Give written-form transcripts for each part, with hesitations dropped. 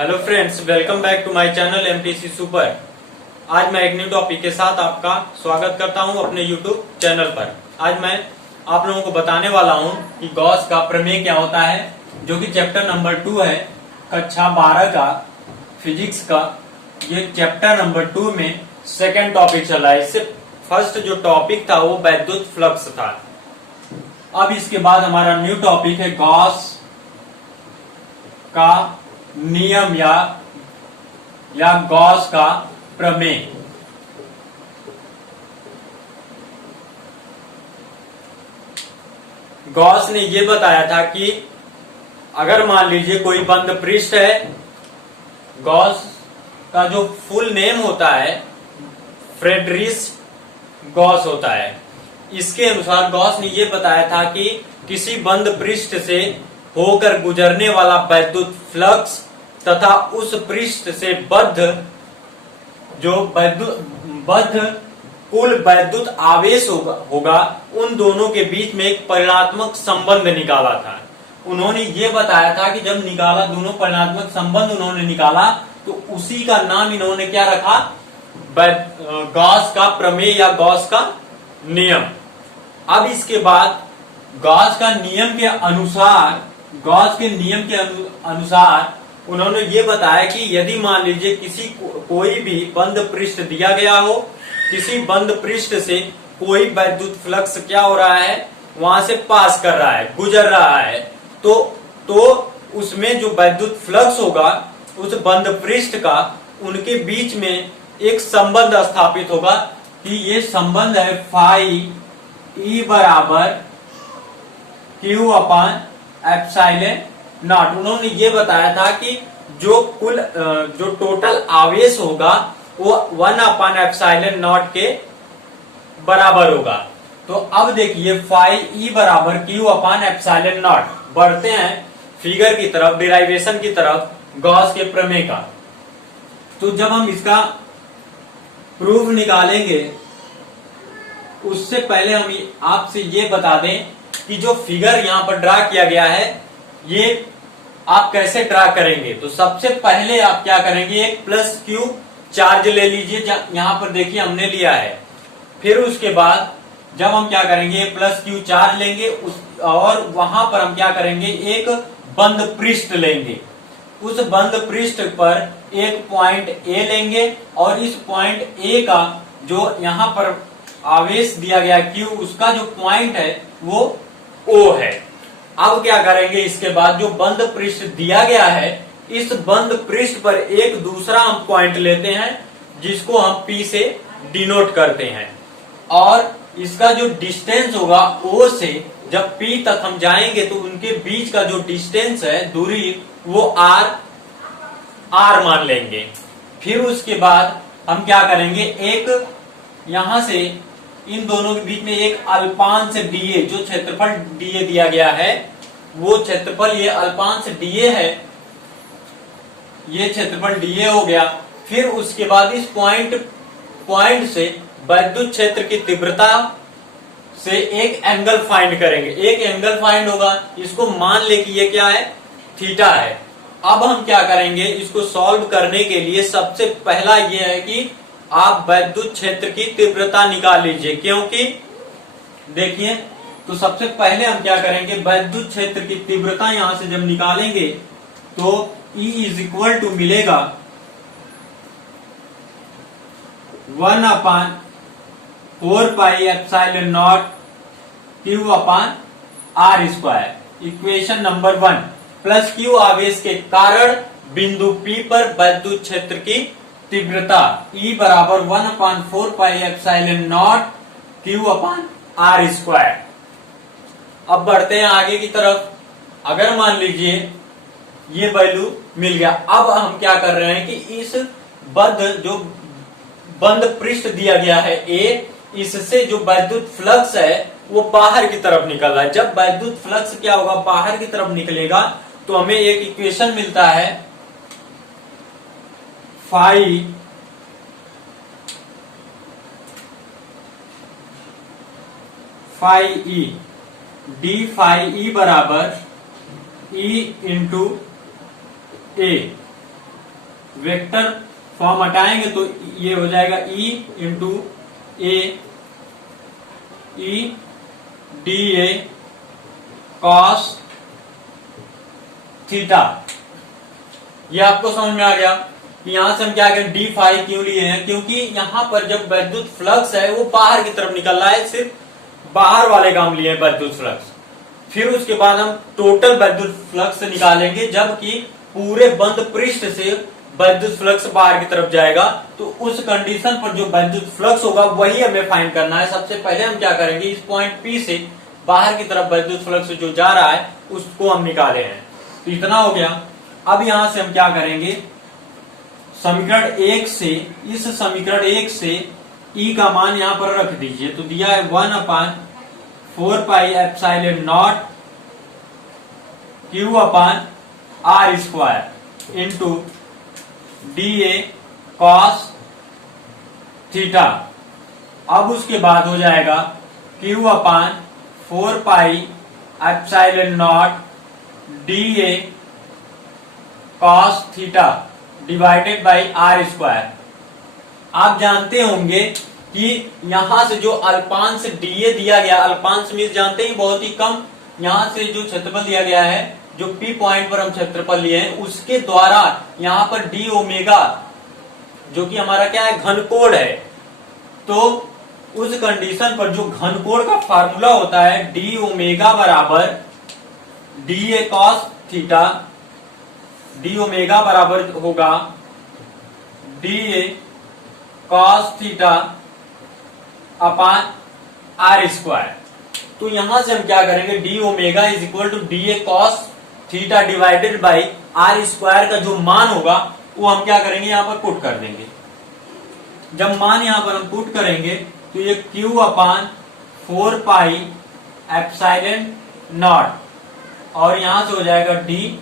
Hello friends, welcome back to my channel MTC super. आज मैं एक न्यू टॉपिक के साथ आपका स्वागत करता हूं अपने यूट्यूब चैनल पर। आज मैं आप लोगों को बताने वाला हूं कि गॉस का प्रमेय क्या होता है, जो कि चैप्टर नंबर 2 है, कक्षा 12 का फिजिक्स का। ये चैप्टर नंबर 2 में सेकेंड टॉपिक चला है। इससे फर्स्ट जो टॉपिक था वो वैद्युत फ्लक्स था। अब इसके बाद हमारा न्यू टॉपिक है गॉस का नियम या गॉस का प्रमेय। गॉस ने यह बताया था कि अगर मान लीजिए कोई बंद पृष्ठ है, गॉस का जो फुल नेम होता है फ्रेडरिक गॉस होता है। इसके अनुसार गॉस ने यह बताया था कि किसी बंद पृष्ठ से होकर गुजरने वाला वैद्युत फ्लक्स तथा उस पृष्ठ से बद्ध कुल वैद्युत आवेश होगा, उन दोनों के बीच में एक परिणात्मक संबंध निकाला था। उन्होंने ये बताया था कि जब निकाला, दोनों परिणात्मक संबंध उन्होंने निकाला, तो उसी का नाम इन्होंने क्या रखा, गॉस का प्रमेय या गॉस का नियम। अब इसके बाद गॉस के नियम के अनुसार उन्होंने ये बताया कि यदि मान लीजिए कोई भी बंद पृष्ठ दिया गया हो, किसी बंद पृष्ठ से कोई वैद्युत फ्लक्स क्या हो रहा है, वहां से पास कर रहा है, गुजर रहा है, तो उसमें जो वैद्युत फ्लक्स होगा उस बंद पृष्ठ का, उनके बीच में एक संबंध स्थापित होगा कि ये संबंध है फाई ई बराबर क्यू अपान एप्सिलॉन नॉट। उन्होंने ये बताया था कि जो टोटल आवेश होगा वो 1 अपान एप्सिलॉन नॉट के बराबर होगा। तो अब देखिए फाई ई बराबर क्यू अपान एप्सिलॉन नॉट। बढ़ते हैं फिगर की तरफ, डिराइवेशन की तरफ गॉस के प्रमेय का। तो जब हम इसका प्रूफ निकालेंगे उससे पहले हम आपसे ये बता दें कि जो फिगर यहाँ पर ड्रा किया गया है ये आप कैसे ड्रा करेंगे। तो सबसे पहले आप क्या करेंगे, एक प्लस क्यू चार्ज ले लीजिए, यहाँ पर देखिए हमने लिया है। फिर उसके बाद जब हम क्या करेंगे, प्लस क्यू चार्ज लेंगे और वहां पर हम क्या करेंगे, एक बंद पृष्ठ लेंगे। उस बंद पृष्ठ पर एक पॉइंट ए लेंगे और इस पॉइंट ए का जो यहाँ पर आवेश दिया गया Q, उसका जो पॉइंट है वो O है। अब क्या करेंगे, इसके बाद जो बंद पृष्ठ दिया गया है, इस बंद पृष्ठ पर एक दूसरा हम पॉइंट लेते हैं जिसको हम P से डिनोट करते हैं, और इसका जो डिस्टेंस होगा O से जब P तक हम जाएंगे तो उनके बीच का जो डिस्टेंस है, दूरी, वो R मान लेंगे। फिर उसके बाद हम क्या करेंगे, एक यहां से इन दोनों के बीच में एक अल्पांश डीए, जो क्षेत्रफल डीए दिया गया है, वो क्षेत्रफल, ये अल्पांश डीए है, ये क्षेत्रफल डीए हो गया। फिर उसके बाद इस पॉइंट से वैद्युत क्षेत्र की तीव्रता से एक एंगल फाइंड करेंगे। एक एंगल फाइंड होगा, इसको मान ले कि ये क्या है, थीटा है। अब हम क्या करेंगे, इसको सॉल्व करने के लिए सबसे पहला ये है कि आप वैद्युत क्षेत्र की तीव्रता निकाल लीजिए, क्योंकि देखिए, तो सबसे पहले हम क्या करेंगे, वैद्युत क्षेत्र की तीव्रता यहां से जब निकालेंगे तो E इज इक्वल टू मिलेगा 1 upon 4 pi epsilon naught Q upon R square. Equation number 1, plus Q आवेश के कारण बिंदु P पर वैद्युत क्षेत्र की तीव्रता E बराबर 1 upon 4 pi epsilon naught Q upon R square. अब बढ़ते हैं आगे की तरफ। अगर मान लीजिए ये वैल्यू मिल गया, अब हम क्या कर रहे हैं कि इस जो बंद पृष्ठ दिया गया है A, इससे जो वैद्युत फ्लक्स है वो बाहर की तरफ निकल रहा है। जब वैद्युत फ्लक्स क्या होगा, बाहर की तरफ निकलेगा, तो हमें एक इक्वेशन मिलता है phi E, D phi E बराबर E into A. Vector form हटाएंगे तो ये हो जाएगा E into A E D A cos theta. ये आपको समझ में आ गया कि यहां से हम क्या करें, डी फाई क्यों लिए हैं, क्योंकि यहां पर जब वैद्युत फ्लक्स है वो बाहर की तरफ निकल रहा है, सिर्फ बाहर वाले काम लिए हैं वैद्युत फ्लक्स। फिर उसके बाद हम टोटल वैद्युत फ्लक्स निकालेंगे, जबकि पूरे बंद पृष्ठ से वैद्युत फ्लक्स बाहर की तरफ जाएगा। तो उस कंडीशन पर जो वैद्युत फ्लक्स होगा वही हमें फाइंड करना है। सबसे पहले हम क्या करेंगे, इस पॉइंट P से बाहर की तरफ वैद्युत फ्लक्स जो जा रहा है उसको हम निकाले हैं। तो इतना हो गया। अब यहां से हम क्या करेंगे, समीकरण 1 से, इस समीकरण 1 से E का मान यहां पर रख दीजिए। तो दिया है 1/4 पाई epsilon not Q upon R square into DA cos theta. अब उसके बाद हो जाएगा Q upon 4 pi epsilon not DA cos theta divided by R square. आप जानते होंगे कि यहां से जो अल्पांश DA दिया गया, अल्पांश मीन्स जानते ही बहुत ही कम, यहां से जो क्षेत्रफल दिया गया है, जो P पॉइंट पर हम क्षेत्रफल लिए हैं, उसके द्वारा यहां पर डी ओमेगा जो कि हमारा क्या है, घनकोण है। तो उस कंडीशन पर जो घनकोण का फार्मूला होता है डी ओमेगा बराबर D A cos theta, D omega बराबर होगा D A cos theta upon R square. तो यहां से हम क्या करेंगे, D omega is equal to D A cos theta divided by R square का जो मान होगा वो हम क्या करेंगे, यहां पर पुट कर देंगे। जब मान यहां पर हम पुट करेंगे तो ये Q upon 4 pi epsilon not और यहां से हो जाएगा डी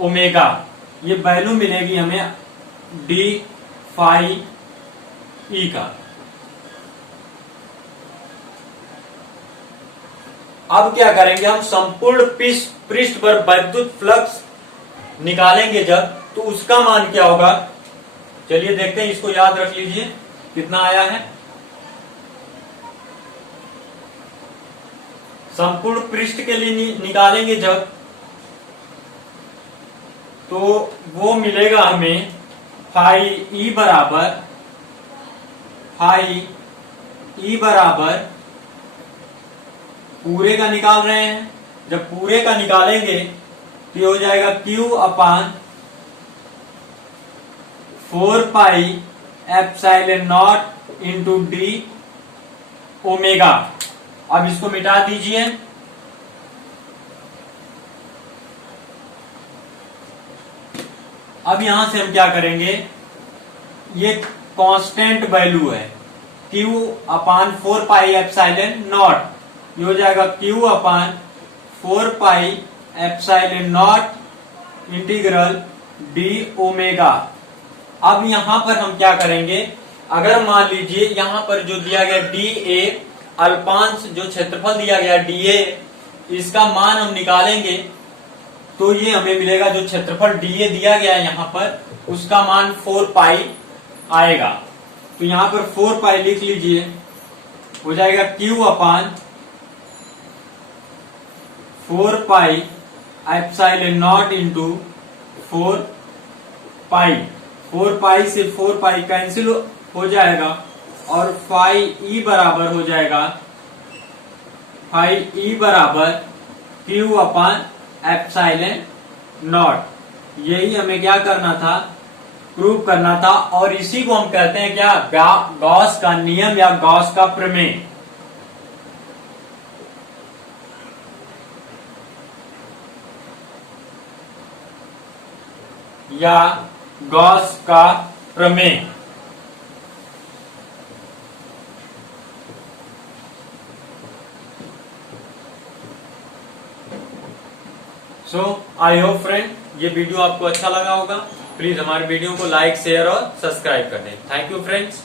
ओमेगा, ये वैल्यू मिलेगी हमें डी फाई ई का। अब क्या करेंगे, हम संपूर्ण पृष्ठ पर वैद्युत फ्लक्स निकालेंगे जब, तो उसका मान क्या होगा, चलिए देखते हैं। इसको याद रख लीजिए कितना आया है। संपूर्ण पृष्ठ के लिए निकालेंगे जब, तो वो मिलेगा हमें फाई ई बराबर पूरे का निकाल रहे हैं। जब पूरे का निकालेंगे तो ये हो जाएगा Q upon 4 pi epsilon not into D omega. अब इसको मिटा दीजिए। अब यहां से हम क्या करेंगे, ये कांस्टेंट वैल्यू है Q upon 4 pi epsilon not, ये हो जाएगा Q upon 4 pi epsilon not integral D omega. अब यहां पर हम क्या करेंगे, अगर मान लीजिए यहां पर जो दिया गया डी ए, अल्पांश जो क्षेत्रफल दिया गया डी ए, इसका मान हम निकालेंगे तो ये हमें मिलेगा, जो क्षेत्रफल डी ए दिया गया है यहां पर, उसका मान 4 पाई आएगा। तो यहां पर 4 पाई लिख लीजिए, हो जाएगा Q upon 4 pi epsilon not into 4 पाई। 4 पाई से 4 पाई कैंसिल हो जाएगा और फाई ई बराबर हो जाएगा, फाई ई बराबर Q अपान एप्सिलॉन नॉट। यही हमें क्या करना था, प्रूव करना था। और इसी को हम कहते हैं क्या, गॉस का नियम या गॉस का प्रमेय। या गॉस का प्रमेय। सो आई होप फ्रेंड ये वीडियो आपको अच्छा लगा होगा। प्लीज हमारे वीडियो को लाइक, शेयर और सब्सक्राइब कर दें। Thank you friends.